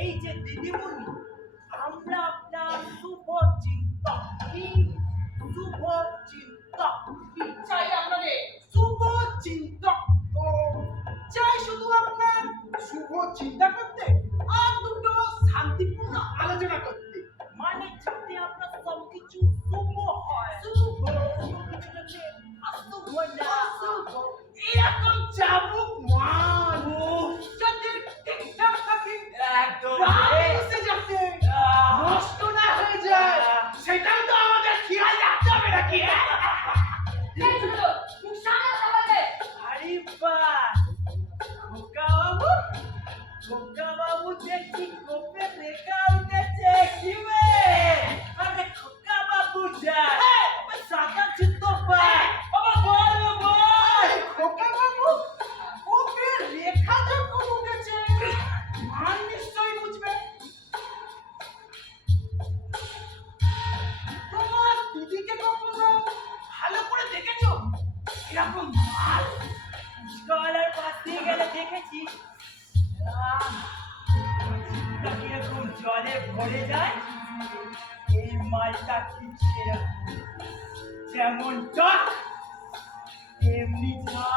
এই যে দিদিমণি, আমরা আপনার শুভ চিন্তক। কি? শুভ চিন্তক। কি চাই আপনাদের? শুভ চিন্তক। চাই শুধু আপনার শুভ চিন্তা করতে? ভালো করে দেখেছ? এরকম মাল? স্কলার পাশ দিয়ে গেলে দেখেছি। কীরকম জলে ভরে যায়। এই মালটা সেরকম যেমন টক, তেমনি ঝাল!